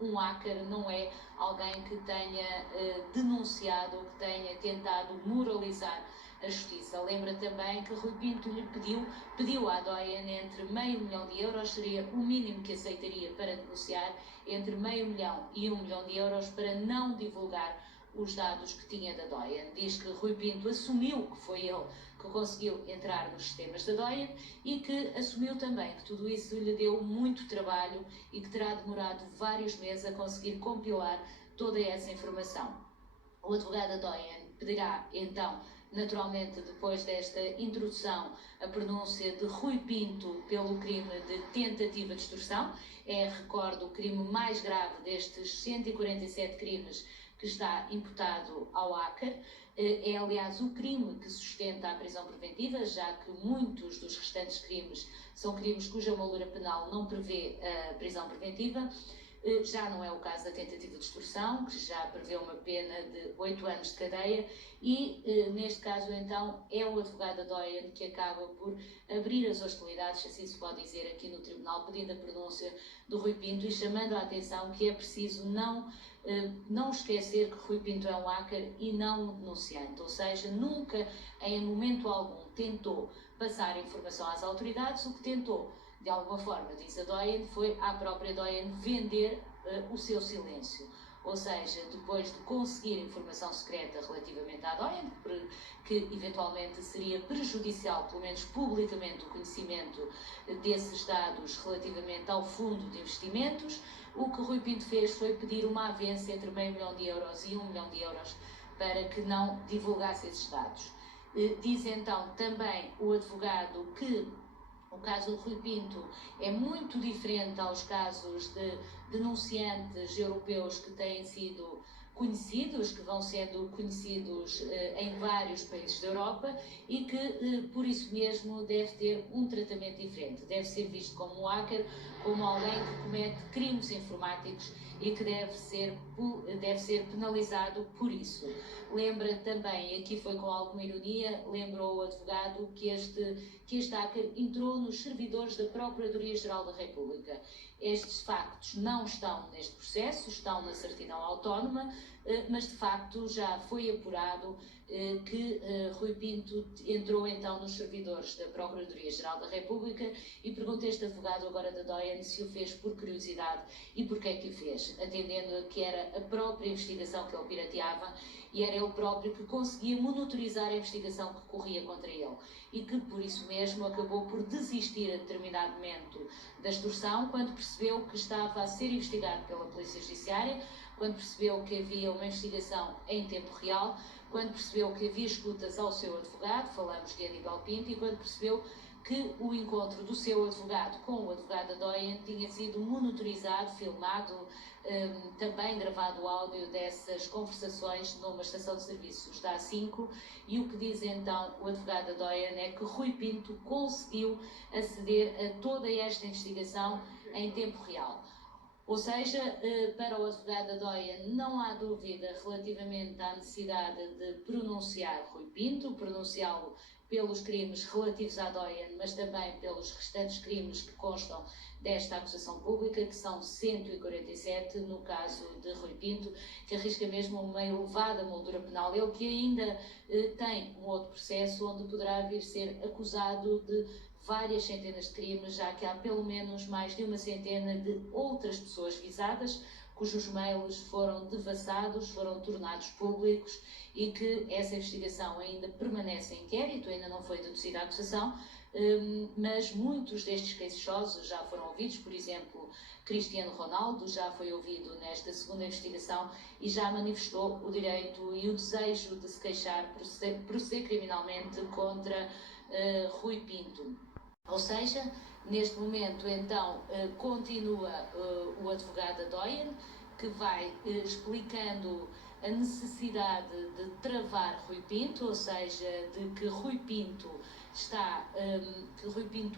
Um hacker não é alguém que tenha denunciado ou que tenha tentado moralizar a justiça. Lembra também que Rui Pinto lhe pediu à DOIN entre €500.000, seria o mínimo que aceitaria para negociar, entre €500.000 e €1.000.000 para não divulgar os dados que tinha da DOIN. Diz que Rui Pinto assumiu que foi ele que conseguiu entrar nos sistemas da DOIN e que assumiu também que tudo isso lhe deu muito trabalho e que terá demorado vários meses a conseguir compilar toda essa informação. O advogado da DOIN pedirá então, naturalmente, depois desta introdução, a pronúncia de Rui Pinto pelo crime de tentativa de extorsão. Recordo, o crime mais grave destes 147 crimes que está imputado ao hacker. Aliás, o crime que sustenta a prisão preventiva, já que muitos dos restantes crimes são crimes cuja moldura penal não prevê a prisão preventiva. Já não é o caso da tentativa de extorsão, que já prevê uma pena de 8 anos de cadeia, e neste caso então é o advogado da DOIN que acaba por abrir as hostilidades, assim se pode dizer, aqui no tribunal, pedindo a pronúncia do Rui Pinto e chamando a atenção que é preciso não esquecer que Rui Pinto é um hacker e não um denunciante, ou seja, nunca em momento algum tentou passar informação às autoridades. O que tentou, de alguma forma, diz a DOIN, foi à própria DOIN vender o seu silêncio. Ou seja, depois de conseguir informação secreta relativamente à DOIN, que eventualmente seria prejudicial, pelo menos publicamente, o conhecimento desses dados relativamente ao fundo de investimentos, o que Rui Pinto fez foi pedir uma avença entre €500.000 e €1.000.000 para que não divulgasse esses dados. Diz então também o advogado que o caso do Rui Pinto é muito diferente aos casos de denunciantes europeus que têm sido conhecidos, que vão sendo conhecidos em vários países da Europa e que, por isso mesmo, deve ter um tratamento diferente. Deve ser visto como um hacker, como alguém que comete crimes informáticos e que deve ser penalizado por isso. Lembra também, aqui foi com alguma ironia, lembrou o advogado que este hacker entrou nos servidores da Procuradoria-Geral da República. Estes factos não estão neste processo, estão na certidão autónoma, mas de facto já foi apurado que Rui Pinto entrou então nos servidores da Procuradoria-Geral da República, e pergunta este advogado agora da DOIN se o fez por curiosidade e porque é que o fez, atendendo que era a própria investigação que ele pirateava e era ele próprio que conseguia monitorizar a investigação que corria contra ele e que por isso mesmo acabou por desistir a determinado momento da extorsão, quando percebeu que estava a ser investigado pela Polícia Judiciária, quando percebeu que havia uma investigação em tempo real, quando percebeu que havia escutas ao seu advogado, falamos de Aníbal Pinto, e quando percebeu que o encontro do seu advogado com o advogado da DOIN tinha sido monitorizado, filmado, também gravado o áudio dessas conversações numa estação de serviços da A5, e o que diz então o advogado da DOIN é que Rui Pinto conseguiu aceder a toda esta investigação em tempo real. Ou seja, para o advogado da DOIN não há dúvida relativamente à necessidade de pronunciar Rui Pinto, pronunciá-lo pelos crimes relativos à DOIN, mas também pelos restantes crimes que constam desta acusação pública, que são 147 no caso de Rui Pinto, que arrisca mesmo uma elevada moldura penal. Ele que ainda tem um outro processo onde poderá vir ser acusado de várias centenas de crimes, já que há pelo menos mais de uma centena de outras pessoas visadas, cujos mails foram devassados, foram tornados públicos e que essa investigação ainda permanece em inquérito, ainda não foi deduzida a acusação, mas muitos destes queixosos já foram ouvidos. Por exemplo, Cristiano Ronaldo já foi ouvido nesta segunda investigação e já manifestou o direito e o desejo de se queixar, proceder criminalmente contra Rui Pinto. Ou seja, neste momento então continua o advogado da DOIN, que vai explicando a necessidade de travar Rui Pinto, ou seja, de que Rui Pinto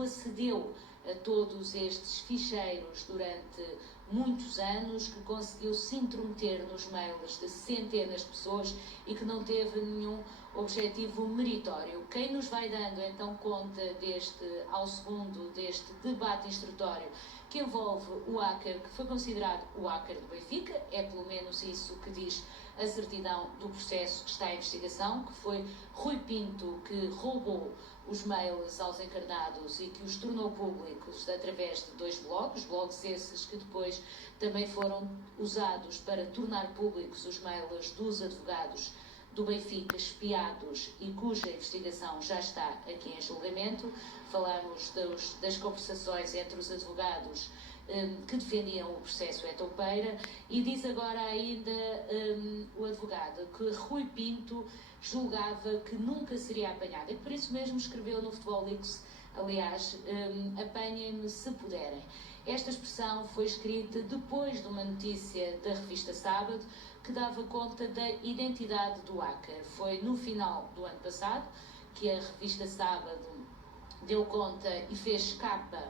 acedeu a todos estes ficheiros durante muitos anos, que conseguiu se intrometer nos mails de centenas de pessoas e que não teve nenhum objetivo meritório. Quem nos vai dando então conta ao segundo deste debate instrutório que envolve o hacker que foi considerado o hacker do Benfica, é pelo menos isso que diz a certidão do processo que está em investigação, que foi Rui Pinto que roubou os mails aos encarnados e que os tornou públicos através de 2 blogs esses que depois também foram usados para tornar públicos os mails dos advogados do Benfica espiados e cuja investigação já está aqui em julgamento. Falamos das conversações entre os advogados que defendiam o processo Etoupeira, e diz agora ainda o advogado que Rui Pinto julgava que nunca seria apanhado, e por isso mesmo escreveu no Futebol Leaks, aliás, apanhem-me se puderem. Esta expressão foi escrita depois de uma notícia da revista Sábado que dava conta da identidade do hacker. Foi no final do ano passado que a revista Sábado deu conta e fez capa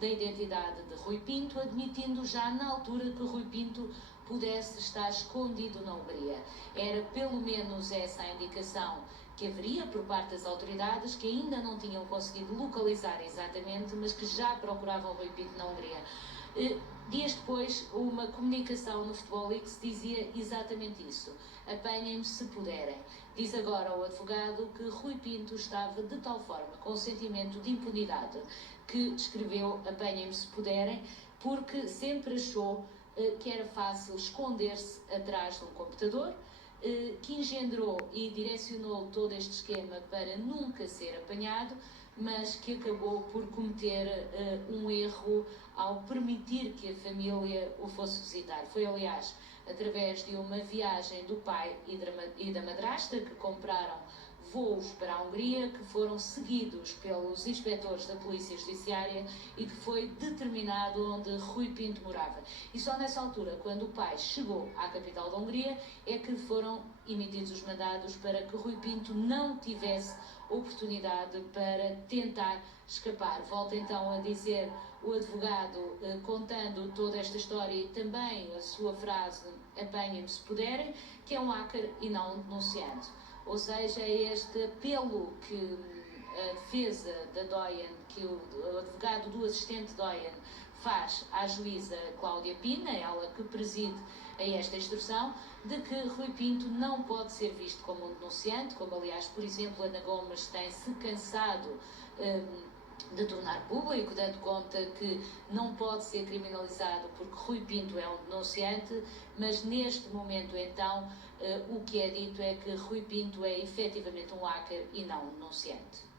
da identidade de Rui Pinto, admitindo já na altura que Rui Pinto pudesse estar escondido na Hungria. Era pelo menos essa a indicação que haveria por parte das autoridades, que ainda não tinham conseguido localizar exatamente, mas que já procuravam Rui Pinto na Hungria. Dias depois, uma comunicação no Futebol Leaks dizia exatamente isso: apanhem-me se puderem. Diz agora o advogado que Rui Pinto estava de tal forma com sentimento de impunidade que escreveu apanhem-me se puderem, porque sempre achou que era fácil esconder-se atrás de um computador, que engendrou e direcionou todo este esquema para nunca ser apanhado, mas que acabou por cometer um erro ao permitir que a família o fosse visitar. Foi, aliás, através de uma viagem do pai e da madrasta que compraram voos para a Hungria, que foram seguidos pelos inspectores da Polícia Judiciária e que foi determinado onde Rui Pinto morava. E só nessa altura, quando o pai chegou à capital da Hungria, é que foram emitidos os mandados para que Rui Pinto não tivesse oportunidade para tentar escapar. Volta então a dizer o advogado, contando toda esta história e também a sua frase apanhem-me se puderem, que é um hacker e não um denunciante. Ou seja, é este apelo que a defesa da Doyen, que o advogado do assistente Doyen faz à juíza Cláudia Pina, ela que preside a esta instrução, de que Rui Pinto não pode ser visto como um denunciante, como aliás, por exemplo, Ana Gomes tem-se cansado de tornar público, dando conta que não pode ser criminalizado porque Rui Pinto é um denunciante, mas neste momento então o que é dito é que Rui Pinto é efetivamente um hacker e não um denunciante.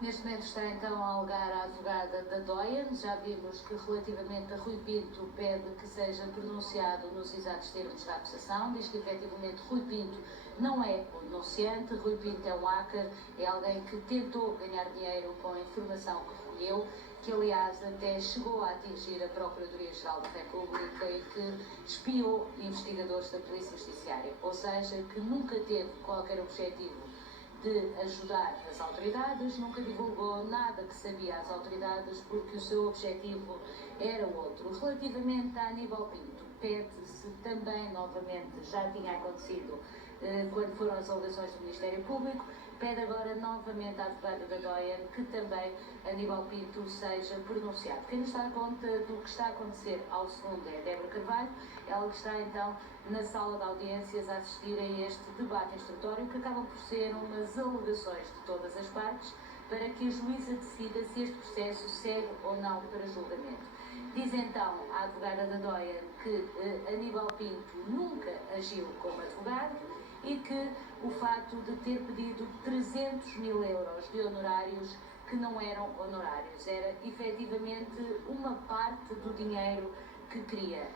Neste momento está então a alegar a advogada da Doyen. Já vimos que relativamente a Rui Pinto pede que seja pronunciado nos exatos termos da acusação. Diz que efetivamente Rui Pinto não é um denunciante, Rui Pinto é um hacker, é alguém que tentou ganhar dinheiro com a informação que recolheu, que aliás até chegou a atingir a Procuradoria-Geral da República e que espiou investigadores da Polícia Judiciária. Ou seja, que nunca teve qualquer objetivo de ajudar as autoridades, nunca divulgou nada que sabia às autoridades porque o seu objetivo era outro. Relativamente a Aníbal Pinto, pede-se também, novamente, já tinha acontecido quando foram as alegações do Ministério Público, pede agora novamente à advogada da Doyen que também Aníbal Pinto seja pronunciado. Quem nos dá conta do que está a acontecer ao segundo é Débora Carvalho, ela que está então na sala de audiências a assistir a este debate instrutório, que acabam por ser umas alegações de todas as partes para que a juíza decida se este processo segue ou não para julgamento. Diz então a advogada da Doyen que Aníbal Pinto nunca agiu como advogado e que o facto de ter pedido 300 mil euros de honorários que não eram honorários, era efetivamente uma parte do dinheiro que queria.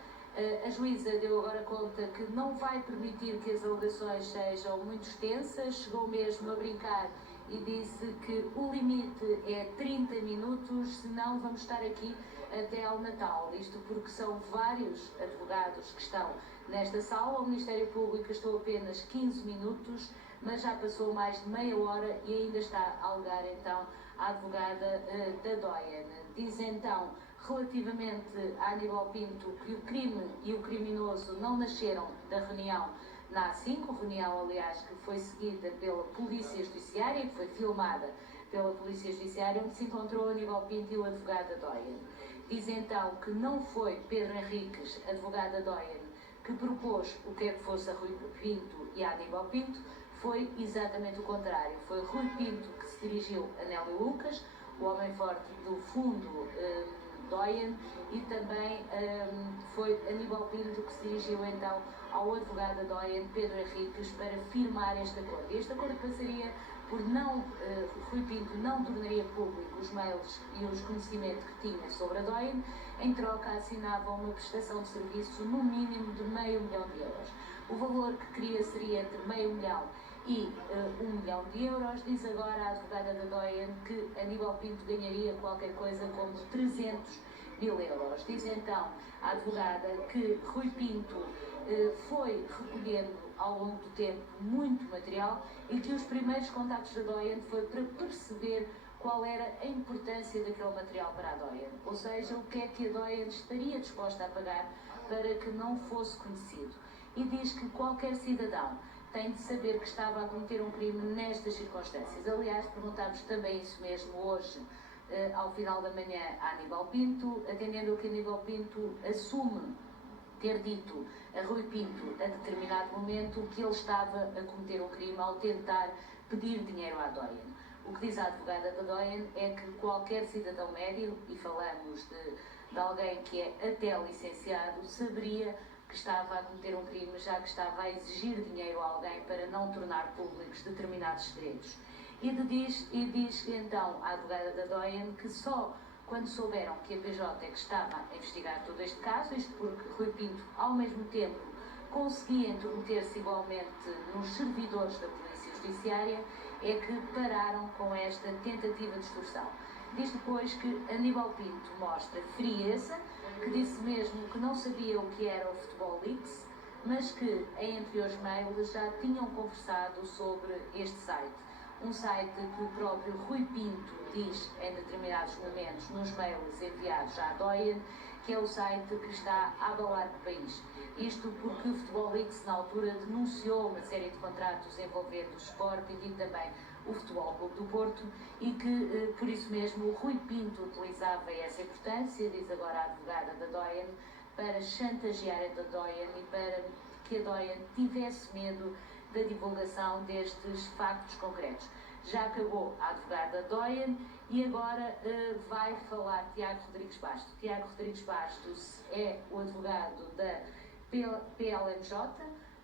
A juíza deu agora conta que não vai permitir que as alegações sejam muito extensas, chegou mesmo a brincar e disse que o limite é 30 minutos, senão vamos estar aqui até ao Natal. Isto porque são vários advogados que estão nesta sala. O Ministério Público gastou apenas 15 minutos, mas já passou mais de meia hora e ainda está a alegar então a advogada da Doyen. Diz então, relativamente a Aníbal Pinto, que o crime e o criminoso não nasceram da reunião na A5, reunião aliás que foi seguida pela Polícia Judiciária, que foi filmada pela Polícia Judiciária, onde se encontrou Aníbal Pinto e o advogado Adoyen. Diz então que não foi Pedro Henriques, advogado Adoyen, que propôs o que é que fosse a Rui Pinto e a Aníbal Pinto, foi exatamente o contrário. Foi Rui Pinto que se dirigiu a Nélio Lucas, o homem forte do fundo Doyen, e também foi Aníbal Pinto que se dirigiu então ao advogado Doyen, Pedro Henriques, para firmar este acordo. E este acordo passaria por Rui Pinto não tornaria público os mails e os conhecimentos que tinha sobre a Doyen, em troca assinava uma prestação de serviço no mínimo de €500 mil. O valor que queria seria entre €500 mil e €1 milhão. Diz agora a advogada da Doyen que Aníbal Pinto ganharia qualquer coisa como €300 mil. Diz então a advogada que Rui Pinto foi recolhendo ao longo do tempo muito material e que os primeiros contactos da Doyen foi para perceber qual era a importância daquele material para a Doyen, ou seja, o que é que a Doyen estaria disposta a pagar para que não fosse conhecido. E diz que qualquer cidadão tem de saber que estava a cometer um crime nestas circunstâncias. Aliás, perguntámos também isso mesmo hoje, ao final da manhã, a Aníbal Pinto, atendendo ao que Aníbal Pinto assume ter dito a Rui Pinto a determinado momento que ele estava a cometer um crime ao tentar pedir dinheiro à Doyen. O que diz a advogada da Doyen é que qualquer cidadão médio, e falamos de alguém que é até licenciado, saberia que estava a cometer um crime, já que estava a exigir dinheiro a alguém para não tornar públicos determinados segredos. E diz então a advogada da Doyen que só quando souberam que a PJ é que estava a investigar todo este caso, isto porque Rui Pinto, ao mesmo tempo, conseguia intrometer-se igualmente nos servidores da Polícia Judiciária, é que pararam com esta tentativa de extorsão. Diz depois que Aníbal Pinto mostra frieza, que disse mesmo que não sabia o que era o Futebol Leaks, mas que em anteriores mails já tinham conversado sobre este site. Um site que o próprio Rui Pinto diz em determinados momentos nos mails enviados à Doyen, que é o site que está a abalar o país. Isto porque o Futebol Leaks na altura denunciou uma série de contratos envolvendo o Sporting e também o Futebol Clube do Porto e que, por isso mesmo, o Rui Pinto utilizava essa importância, diz agora a advogada da Doyen, para chantagear a Doyen e para que a Doyen tivesse medo da divulgação destes factos concretos. Já acabou a advogada Doyen e agora vai falar Tiago Rodrigues Bastos. Tiago Rodrigues Bastos é o advogado da PLMJ,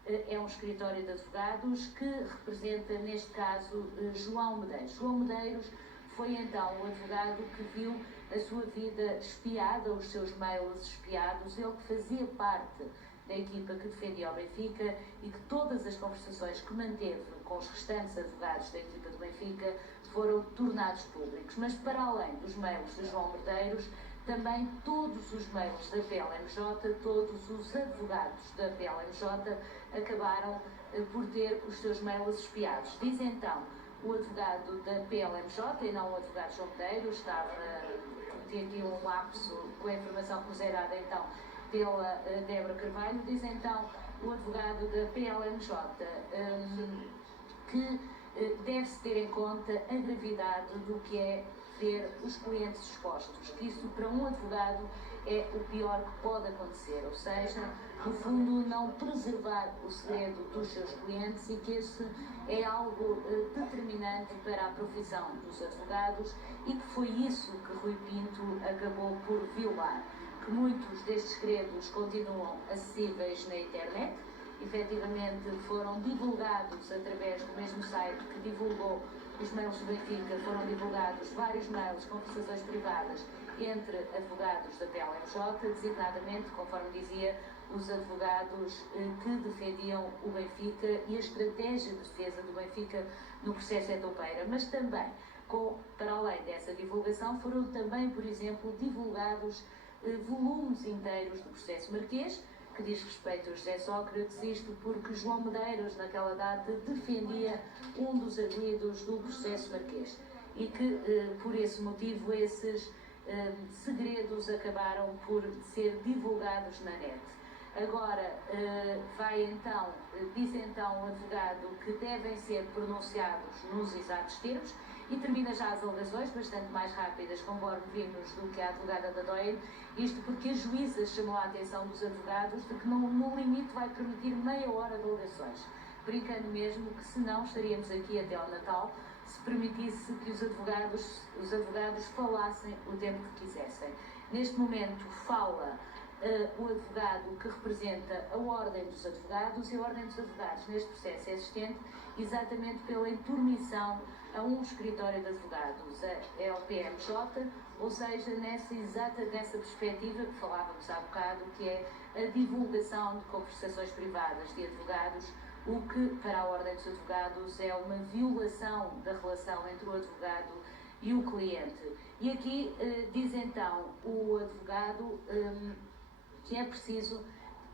é um escritório de advogados que representa, neste caso, João Medeiros. João Medeiros foi então o advogado que viu a sua vida espiada, os seus mails espiados, ele que fazia parte da equipa que defendia o Benfica e que todas as conversações que manteve com os restantes advogados da equipa do Benfica foram tornados públicos. Mas para além dos mails de João Medeiros, também todos os mails da PLMJ, todos os advogados da PLMJ acabaram por ter os seus mails espiados. Diz então o advogado da PLMJ, e não o advogado João Medeiros, tinha aqui um lapso com a informação que nos era dada então pela Débora Carvalho, diz então o advogado da PLMJ que deve-se ter em conta a gravidade do que é ter os clientes expostos, que isso para um advogado é o pior que pode acontecer, ou seja, no fundo não preservar o segredo dos seus clientes e que esse é algo determinante para a profissão dos advogados e que foi isso que Rui Pinto acabou por violar, que muitos destes segredos continuam acessíveis na internet, efetivamente foram divulgados através do mesmo site que divulgou os mails do Benfica, foram divulgados vários mails, conversações privadas entre advogados da PLMJ, designadamente, conforme dizia, os advogados que defendiam o Benfica e a estratégia de defesa do Benfica no processo Etopeira. Mas também, para além dessa divulgação, foram também, por exemplo, divulgados volumes inteiros do processo Marquês, que diz respeito a José Sócrates, isto porque João Medeiros, naquela data, defendia um dos arguidos do processo Marquês e que, por esse motivo, esses segredos acabaram por ser divulgados na net. Agora, diz então o advogado que devem ser pronunciados nos exatos termos e termina já as alegações, bastante mais rápidas, conforme vimos, do que a advogada da DOE, isto porque a juíza chamou a atenção dos advogados de que no limite vai permitir meia hora de alegações, brincando mesmo que senão estaríamos aqui até ao Natal, se permitisse que os advogados falassem o tempo que quisessem. Neste momento fala o advogado que representa a Ordem dos Advogados, e a Ordem dos Advogados neste processo é assistente exatamente pela intermissão a um escritório de advogados, a LPMJ, ou seja, nessa perspectiva que falávamos há bocado, que é a divulgação de conversações privadas de advogados, o que para a Ordem dos Advogados é uma violação da relação entre o advogado e o cliente. E aqui diz então o advogado que é preciso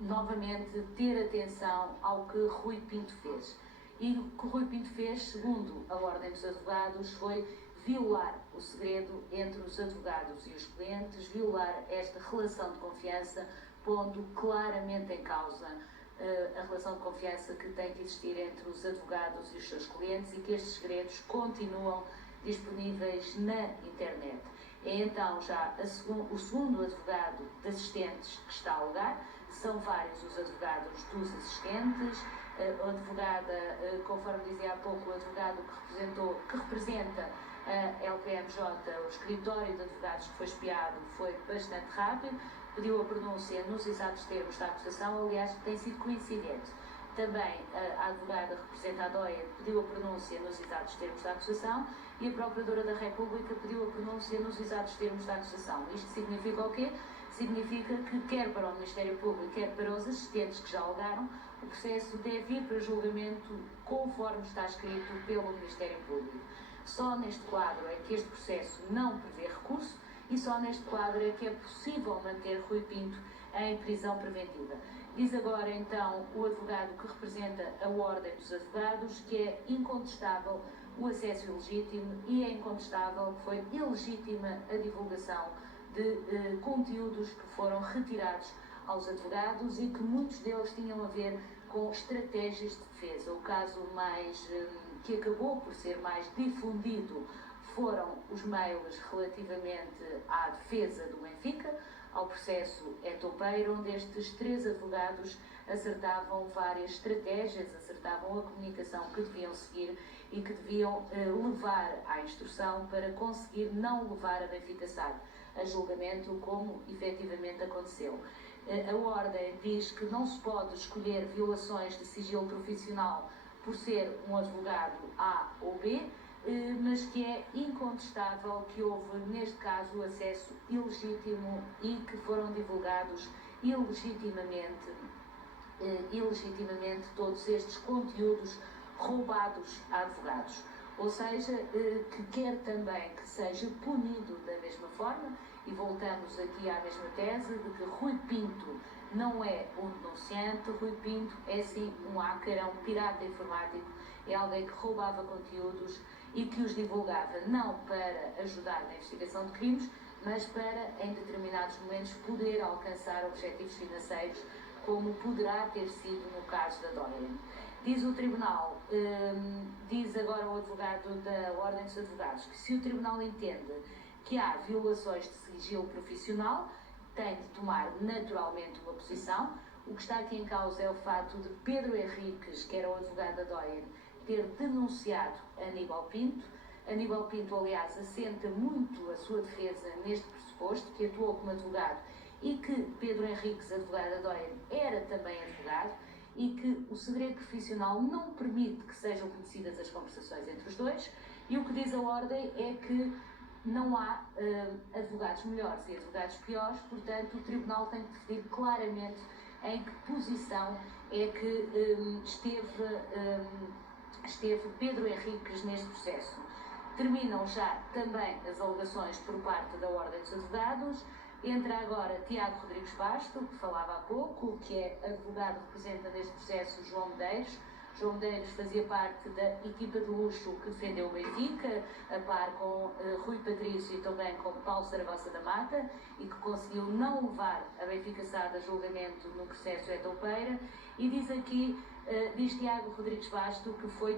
novamente ter atenção ao que Rui Pinto fez. E o que Rui Pinto fez, segundo a Ordem dos Advogados, foi violar o segredo entre os advogados e os clientes, violar esta relação de confiança, pondo claramente em causa a relação de confiança que tem que existir entre os advogados e os seus clientes, e que estes segredos continuam disponíveis na internet. É então já o segundo advogado de assistentes que está a alegar, são vários os advogados dos assistentes, a advogada, conforme dizia há pouco, o advogado que representa a LPMJ, o escritório de advogados que foi espiado, foi bastante rápido, pediu a pronúncia nos exatos termos da acusação, aliás, tem sido coincidente. Também a advogada que representa a DOE pediu a pronúncia nos exatos termos da acusação, e a Procuradora da República pediu a pronúncia nos exatos termos da acusação. Isto significa o quê? Significa que quer para o Ministério Público, quer para os assistentes que já alegaram, o processo deve ir para julgamento conforme está escrito pelo Ministério Público. Só neste quadro é que este processo não prevê recurso, e só neste quadro é que é possível manter Rui Pinto em prisão preventiva. Diz agora então o advogado que representa a Ordem dos Advogados que é incontestável o acesso ilegítimo, e é incontestável que foi ilegítima a divulgação de conteúdos que foram retirados aos advogados e que muitos deles tinham a ver com estratégias de defesa. O caso que acabou por ser mais difundido foram os mails relativamente à defesa do Benfica, ao processo Etopeiro, onde estes três advogados acertavam várias estratégias, acertavam a comunicação que deviam seguir e que deviam levar à instrução para conseguir não levar a Benfica SAD a julgamento, como efetivamente aconteceu. A Ordem diz que não se pode escolher violações de sigilo profissional por ser um advogado A ou B, mas que é incontestável que houve, neste caso, acesso ilegítimo e que foram divulgados ilegitimamente todos estes conteúdos roubados a advogados. Ou seja, que quer também que seja punido da mesma forma, e voltamos aqui à mesma tese de que Rui Pinto não é um denunciante. Rui Pinto é sim um hacker, é um pirata informático, é alguém que roubava conteúdos e que os divulgava não para ajudar na investigação de crimes, mas para, em determinados momentos, poder alcançar objetivos financeiros, como poderá ter sido no caso da Dorian. Diz o Tribunal, diz agora o advogado da Ordem dos Advogados, que se o Tribunal entende que há violações de sigilo profissional, tem de tomar naturalmente uma posição. O que está aqui em causa é o facto de Pedro Henriques, que era o advogado da Dorian, ter denunciado Aníbal Pinto. Aníbal Pinto, aliás, assenta muito a sua defesa neste pressuposto, que atuou como advogado e que Pedro Henriques, advogado da Dorian, era também advogado, e que o segredo profissional não permite que sejam conhecidas as conversações entre os dois, e o que diz a Ordem é que não há advogados melhores e advogados piores, portanto o Tribunal tem que decidir claramente em que posição é que esteve Pedro Henriques neste processo. Terminam já também as alegações por parte da Ordem dos Advogados. Entra agora Tiago Rodrigues Basto, que falava há pouco, que é advogado que representa neste processo João Medeiros. João Medeiros fazia parte da equipa de luxo que defendeu o Benfica, a par com Rui Patrício e também com Paulo Saragossa da Mata, e que conseguiu não levar a Benfica SAD a julgamento no processo Etopeira. E diz aqui, diz Tiago Rodrigues Basto, que foi